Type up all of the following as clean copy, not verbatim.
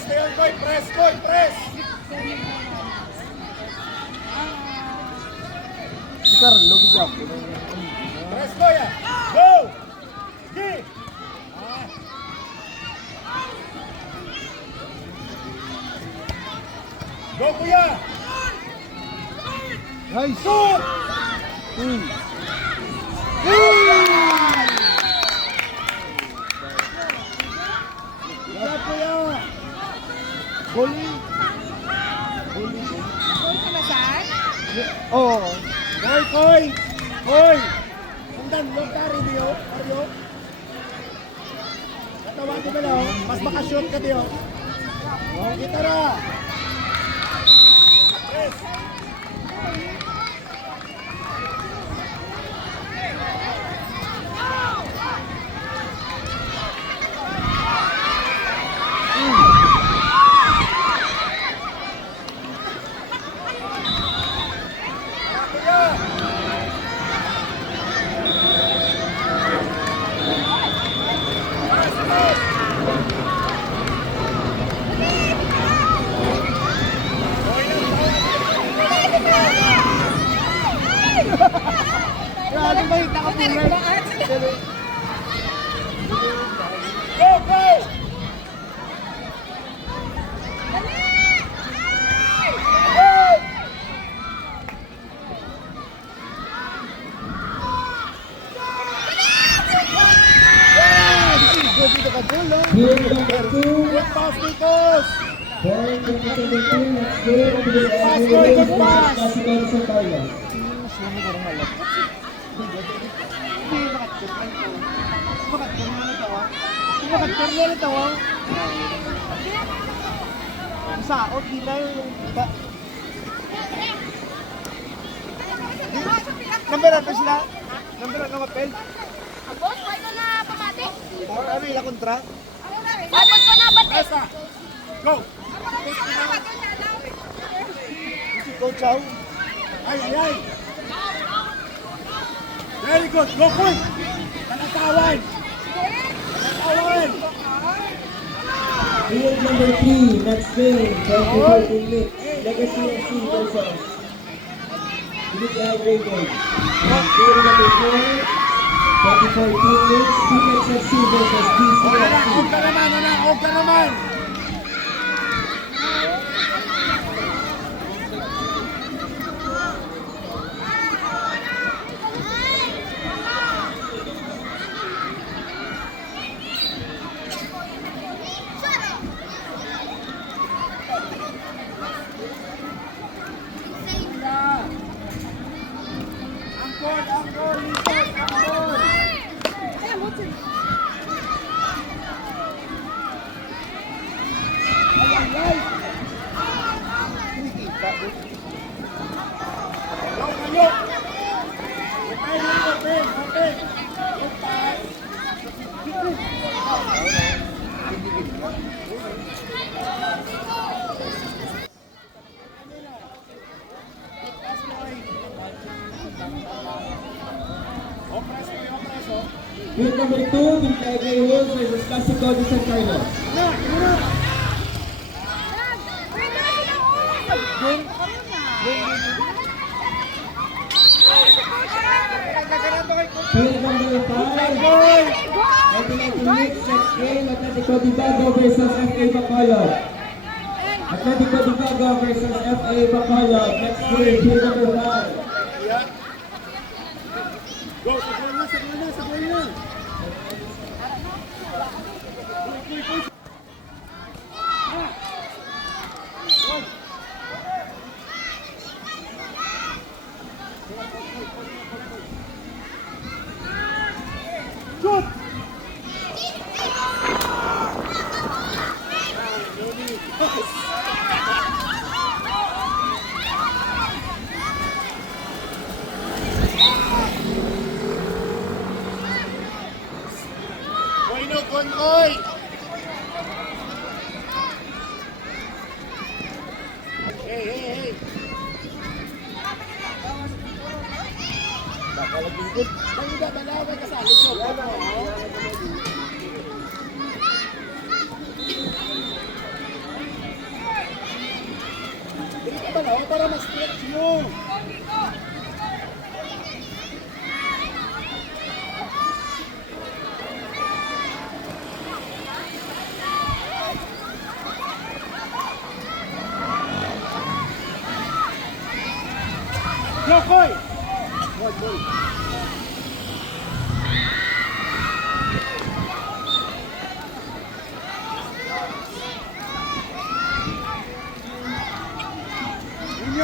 Press na yun, Koy! Press, Koy! Press! Si Carlo, gigap. Press, Koy! Go! Sige! Go, Kuya! Nice! Shoot! Go, Kuya! Bowling. Goal ka na saan? Oo. Koy, Koy! Koy! Sundan, look ka, Rio. Mario. Katawan ko ba lang? Mas makashoot ka diyo. Oh, kita na! Yes! Grabe ba yung nakapunan? Go, go! Dito ka dulo. Game number 2. Good pass, Nikos! Point 2017. Let's go to the Pass, end. Koy, good pass! Classical San Carlos. Sino ko rin alam. Hindi, nakatiplan ko. Nakatiplan na ito ah. Nakatiplan na ito ah. Ang saot, di na yung... Number ano sila? Number ano mapel? Boss, why ko na pamati? Or ano ilang kontra? Dapat ko na ba't eh? Press na! Go! Si Coach Chow. Ay, ay, ay! Very good! Go, Koy! Tanatawan! Tanatawan! Field number 3. Next game. 2014 mix. Legacy FC versus Philippe Raymond. Field number 4. 2014 mix. Phoenix FC versus DC Okay na, FC. huwag ka naman, anak! Huwag ka naman! Angkor, angkor, Nikos, angkor! Go, kayo! Open, open, open! Good pass! Field number 2. Philippe Wolves versus Classical de San Carlos. Field number 5. 1990 mix. Next game. Atletico de Bago versus FA Bacolod. Atletico de Bago versus FA Bacolod. Next game. Field number 5. Go, sa goal na, sa goal na, sa goal na! Shoot! Koy no, Koy! Hey, hey, hey! Bakalagigod. Ang iba, balaway ka sa likod. oh, para ma-stretch nyo. Yo, Koy! Boy.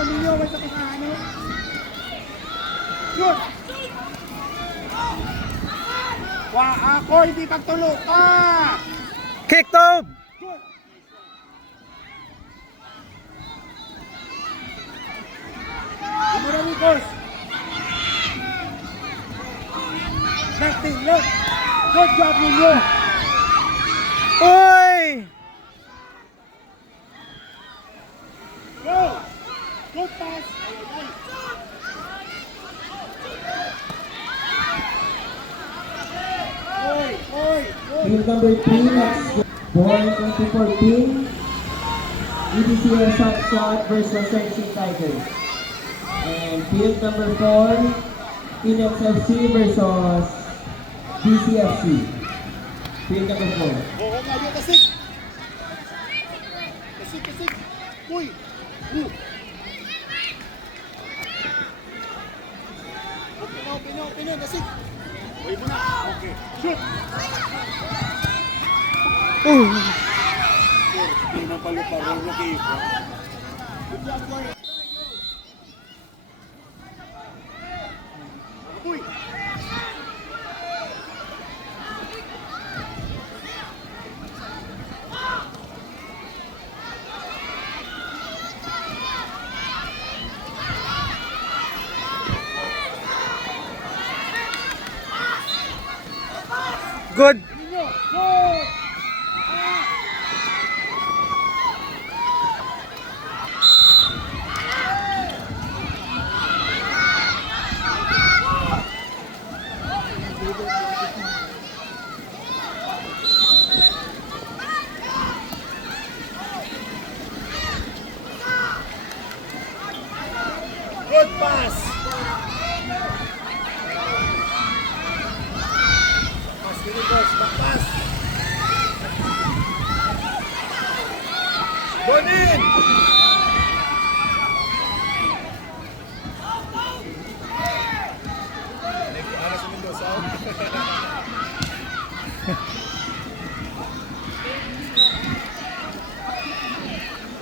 Ninyo, wala ka sa ano? Shoot! Ako, hindi pagtulo ka! Kick, Tom! Shoot! Marami, boss! Nothing, look! Good job ninyo! Uy! Go! Good pass! Oy! Field number 3, next ball 2014. EDCL Shot versus Sensing Tigers. And field number 4, Phoenix FC versus DCFC. Field number 4. Oo nga yun, kasig! Kasig! Uy! Pinaw, kasig! Uy mo na! Okay, shoot! Hindi na pala parang nakipa. Good job, boy! Uy! Good! Ninyo! Go! Good pass! Pass dito, boss. Pass! Bonin! Ano si Mendoza?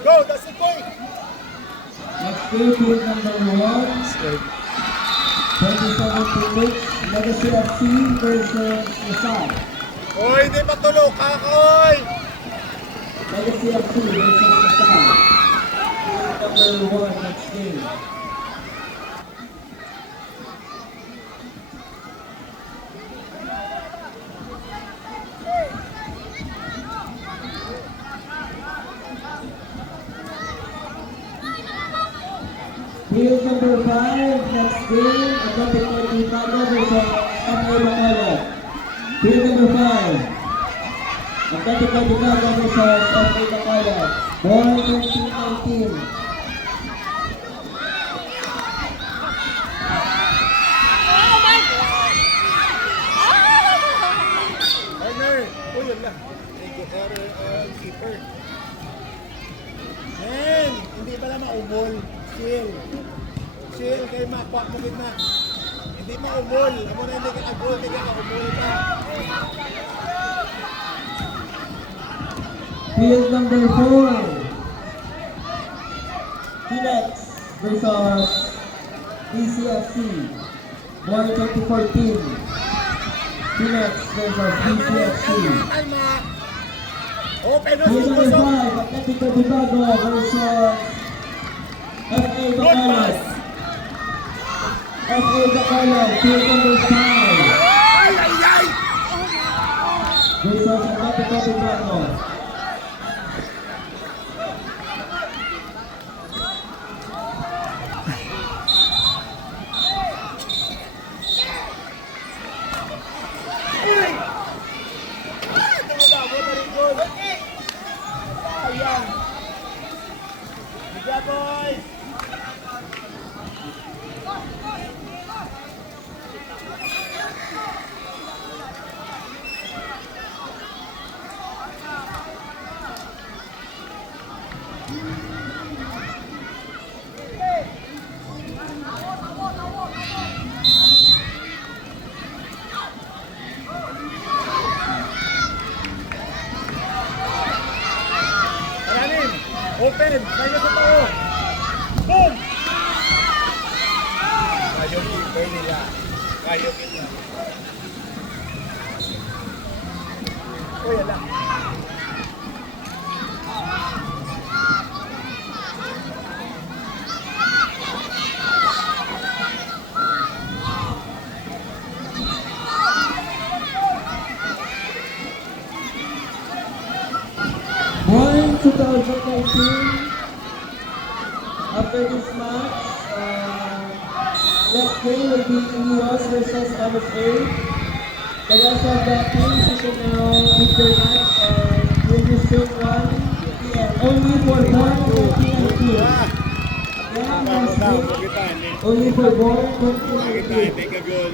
Go! That's the point! Next game, field number 1. 27 minutes, Legacy FC versus Rizal. Oy, hindi matulog! Kakoy! Legacy FC versus Rizal. Field number 1, next game. Field number 5, next game, Athletic Club Bago versus FA Bacolod. Field number 5, Athletic Club Bago versus FA Bacolod. Ball 2019. Partner! Uy, yun lang. Keeper. Men, hindi pala maumol. Chill kayo makuha mo na. Hindi maumol. Amo na hindi ka nag-goal, hindi ka maumol pa. Field number 4, Phoenix versus DCFC. Ball 2014. Phoenix versus DCFC. Kalma! Open na Field si number Boso! 5, Atletico Bilbao versus FA Good Bacolod. pass! FA Bacolod, field number 5 Ay! versus Atletico Bilbao. Uy! Tumababo na rin goal. Ayan. Good job, boys! Paranin. Open. Kaya sa tao. Boom! Kayo keeper nila. Kayo keeper. Uy, ala. One 2019. After this match, next game will be Ilios versus MSA. The rest of the teams you can now meet their match and will resume 1 p.m. Only for born 2019. Yeah, Kita, next game. kita, hindi. Only for born Kita, 2019. hindi ka goal.